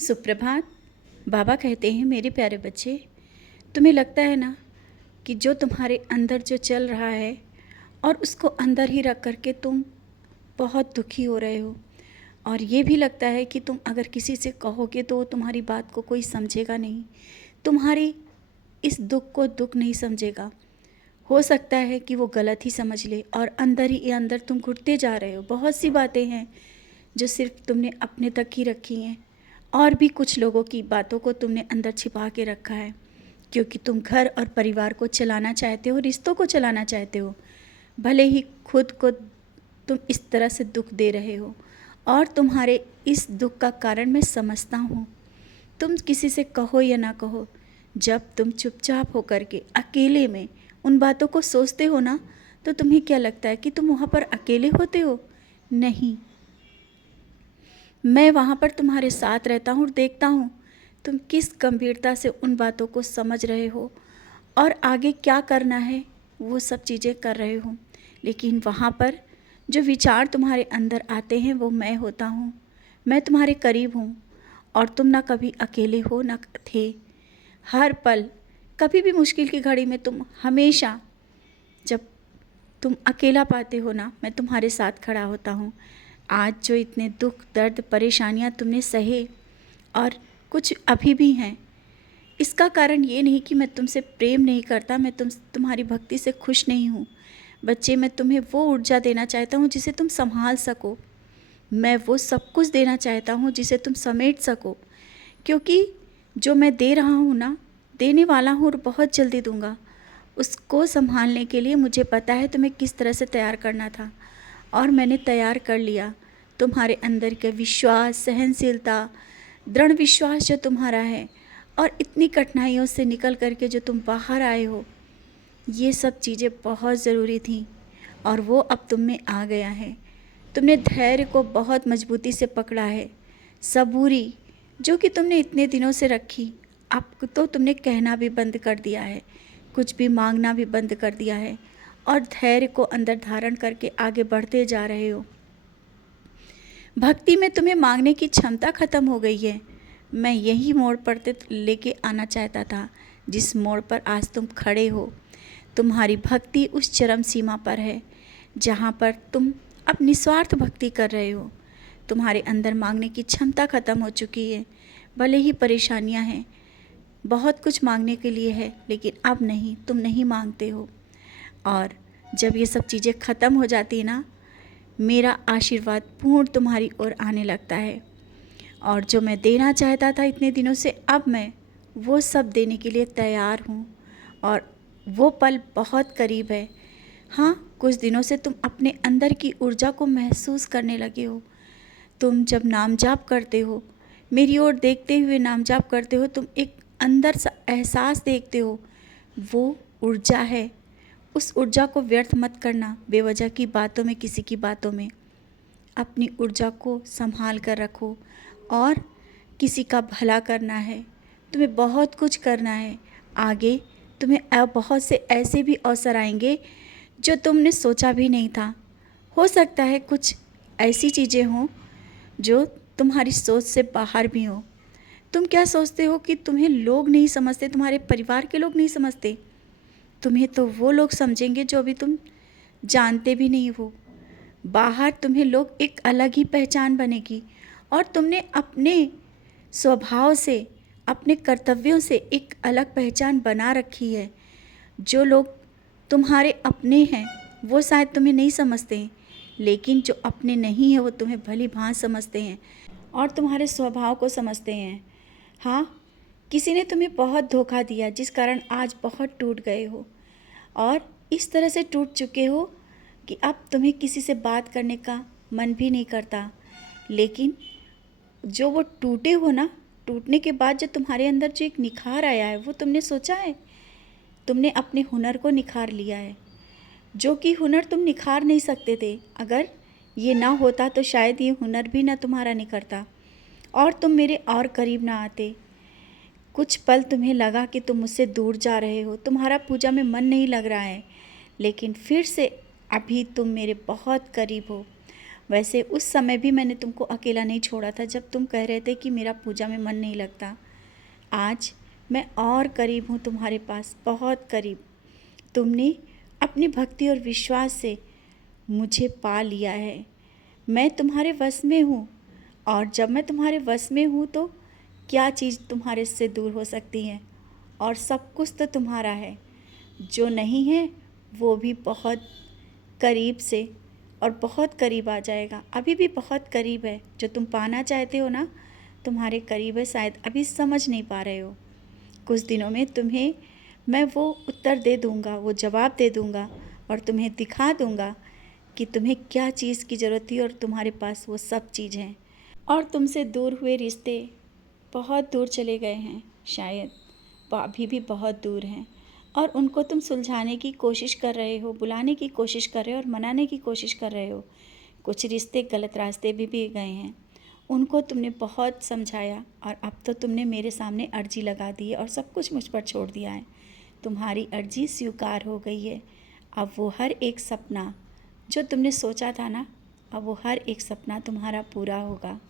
सुप्रभात। बाबा कहते हैं, मेरे प्यारे बच्चे, तुम्हें लगता है ना कि जो तुम्हारे अंदर जो चल रहा है और उसको अंदर ही रख कर के तुम बहुत दुखी हो रहे हो, और ये भी लगता है कि तुम अगर किसी से कहोगे तो वो तुम्हारी बात को कोई समझेगा नहीं, तुम्हारी इस दुख को दुख नहीं समझेगा। हो सकता है कि वो गलत ही समझ ले और अंदर ही अंदर तुम घुटते जा रहे हो। बहुत सी बातें हैं जो सिर्फ तुमने अपने तक ही रखी हैं, और भी कुछ लोगों की बातों को तुमने अंदर छिपा के रखा है, क्योंकि तुम घर और परिवार को चलाना चाहते हो, रिश्तों को चलाना चाहते हो। भले ही खुद को तुम इस तरह से दुख दे रहे हो, और तुम्हारे इस दुख का कारण मैं समझता हूँ। तुम किसी से कहो या ना कहो, जब तुम चुपचाप होकर के अकेले में उन बातों को सोचते हो ना, तो तुम्हें क्या लगता है कि तुम वहाँ पर अकेले होते हो? नहीं, मैं वहाँ पर तुम्हारे साथ रहता हूँ और देखता हूँ तुम किस गंभीरता से उन बातों को समझ रहे हो और आगे क्या करना है वो सब चीज़ें कर रहे हो। लेकिन वहाँ पर जो विचार तुम्हारे अंदर आते हैं वो मैं होता हूँ। मैं तुम्हारे करीब हूँ, और तुम ना कभी अकेले हो ना थे। हर पल, कभी भी मुश्किल की घड़ी में तुम हमेशा, जब तुम अकेला पाते हो ना, मैं तुम्हारे साथ खड़ा होता हूँ। आज जो इतने दुख दर्द परेशानियाँ तुमने सहे और कुछ अभी भी हैं, इसका कारण ये नहीं कि मैं तुमसे प्रेम नहीं करता, मैं तुम्हारी भक्ति से खुश नहीं हूँ। बच्चे, मैं तुम्हें वो ऊर्जा देना चाहता हूँ जिसे तुम संभाल सको। मैं वो सब कुछ देना चाहता हूँ जिसे तुम समेट सको, क्योंकि जो मैं दे रहा हूँ ना, देने वाला हूँ और बहुत जल्दी दूँगा। उसको संभालने के लिए मुझे पता है तुम्हें किस तरह से तैयार करना था, और मैंने तैयार कर लिया। तुम्हारे अंदर का विश्वास, सहनशीलता, दृढ़ विश्वास जो तुम्हारा है, और इतनी कठिनाइयों से निकल करके जो तुम बाहर आए हो, ये सब चीज़ें बहुत ज़रूरी थी, और वो अब तुम में आ गया है। तुमने धैर्य को बहुत मजबूती से पकड़ा है। सबूरी जो कि तुमने इतने दिनों से रखी, अब तो तुमने कहना भी बंद कर दिया है, कुछ भी मांगना भी बंद कर दिया है, और धैर्य को अंदर धारण करके आगे बढ़ते जा रहे हो। भक्ति में तुम्हें मांगने की क्षमता खत्म हो गई है। मैं यही मोड़ पर लेके आना चाहता था, जिस मोड़ पर आज तुम खड़े हो। तुम्हारी भक्ति उस चरम सीमा पर है जहाँ पर तुम अब निस्वार्थ भक्ति कर रहे हो। तुम्हारे अंदर मांगने की क्षमता खत्म हो चुकी है। भले ही परेशानियाँ हैं, बहुत कुछ मांगने के लिए है, लेकिन अब नहीं, तुम नहीं मांगते हो। और जब ये सब चीज़ें ख़त्म हो जाती ना, मेरा आशीर्वाद पूर्ण तुम्हारी ओर आने लगता है, और जो मैं देना चाहता था इतने दिनों से, अब मैं वो सब देने के लिए तैयार हूँ, और वो पल बहुत करीब है। हाँ, कुछ दिनों से तुम अपने अंदर की ऊर्जा को महसूस करने लगे हो। तुम जब नाम जाप करते हो, मेरी ओर देखते हुए नाम जाप करते हो, तुम एक अंदर सा एहसास देखते हो, वो ऊर्जा है। उस ऊर्जा को व्यर्थ मत करना बेवजह की बातों में, किसी की बातों में। अपनी ऊर्जा को संभाल कर रखो, और किसी का भला करना है, तुम्हें बहुत कुछ करना है। आगे तुम्हें बहुत से ऐसे भी अवसर आएंगे जो तुमने सोचा भी नहीं था। हो सकता है कुछ ऐसी चीज़ें हों जो तुम्हारी सोच से बाहर भी हो। तुम क्या सोचते हो कि तुम्हें लोग नहीं समझते, तुम्हारे परिवार के लोग नहीं समझते? तुम्हें तो वो लोग समझेंगे जो अभी तुम जानते भी नहीं हो। बाहर तुम्हें लोग एक अलग ही पहचान बनेगी, और तुमने अपने स्वभाव से, अपने कर्तव्यों से एक अलग पहचान बना रखी है। जो लोग तुम्हारे अपने हैं वो शायद तुम्हें नहीं समझते हैं, लेकिन जो अपने नहीं हैं वो तुम्हें भली भांति समझते हैं और तुम्हारे स्वभाव को समझते हैं। हाँ, किसी ने तुम्हें बहुत धोखा दिया, जिस कारण आज बहुत टूट गए हो, और इस तरह से टूट चुके हो कि अब तुम्हें किसी से बात करने का मन भी नहीं करता। लेकिन जो वो टूटे हो ना, टूटने के बाद जो तुम्हारे अंदर जो एक निखार आया है, वो तुमने सोचा है? तुमने अपने हुनर को निखार लिया है, जो कि हुनर तुम निखार नहीं सकते थे। अगर ये ना होता तो शायद ये हुनर भी ना तुम्हारा निखरता, और तुम मेरे और करीब ना आते। कुछ पल तुम्हें लगा कि तुम मुझसे दूर जा रहे हो, तुम्हारा पूजा में मन नहीं लग रहा है, लेकिन फिर से अभी तुम मेरे बहुत करीब हो। वैसे उस समय भी मैंने तुमको अकेला नहीं छोड़ा था जब तुम कह रहे थे कि मेरा पूजा में मन नहीं लगता। आज मैं और करीब हूँ तुम्हारे पास, बहुत करीब। तुमने अपनी भक्ति और विश्वास से मुझे पा लिया है। मैं तुम्हारे वश में हूँ, और जब मैं तुम्हारे वश में हूँ तो क्या चीज़ तुम्हारे से दूर हो सकती है। और सब कुछ तो तुम्हारा है, जो नहीं है वो भी बहुत करीब से और बहुत करीब आ जाएगा। अभी भी बहुत करीब है। जो तुम पाना चाहते हो ना, तुम्हारे करीब है, शायद अभी समझ नहीं पा रहे हो। कुछ दिनों में तुम्हें मैं वो उत्तर दे दूँगा, वो जवाब दे दूँगा, और तुम्हें दिखा दूँगा कि तुम्हें क्या चीज़ की ज़रूरत थी, और तुम्हारे पास वो सब चीज़ हैं। और तुमसे दूर हुए रिश्ते बहुत दूर चले गए हैं, शायद अभी भी बहुत दूर हैं, और उनको तुम सुलझाने की कोशिश कर रहे हो, बुलाने की कोशिश कर रहे हो और मनाने की कोशिश कर रहे हो। कुछ रिश्ते गलत रास्ते भी गए हैं, उनको तुमने बहुत समझाया, और अब तो तुमने मेरे सामने अर्जी लगा दी है और सब कुछ मुझ पर छोड़ दिया है। तुम्हारी अर्जी स्वीकार हो गई है। अब वो हर एक सपना जो तुमने सोचा था ना, अब वो हर एक सपना तुम्हारा पूरा होगा।